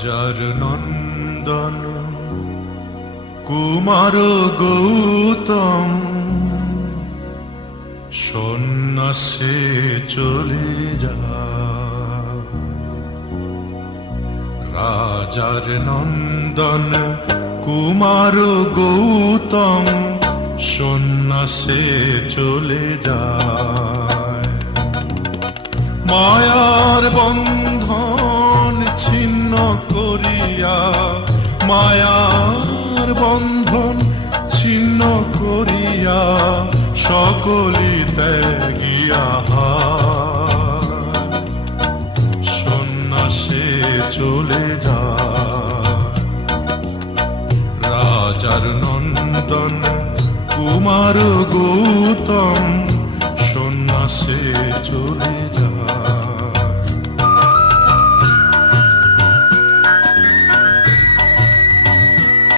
রাজার নন্দন, কুমার গৌতম, সন্ন্যাসে চলে যা। রাজার নন্দন, কুমার গৌতম, সন্ন্যাসে চলে যায়। মায়ার ছিন্ন করিয়া মায়ার বন্ধন ছিন্ন করিয়া সকলি ত্যাগিয়া। সন্ন্যাসে চলে যা রাজার নন্দন, কুমার গৌতম, সন্ন্যাসে চলে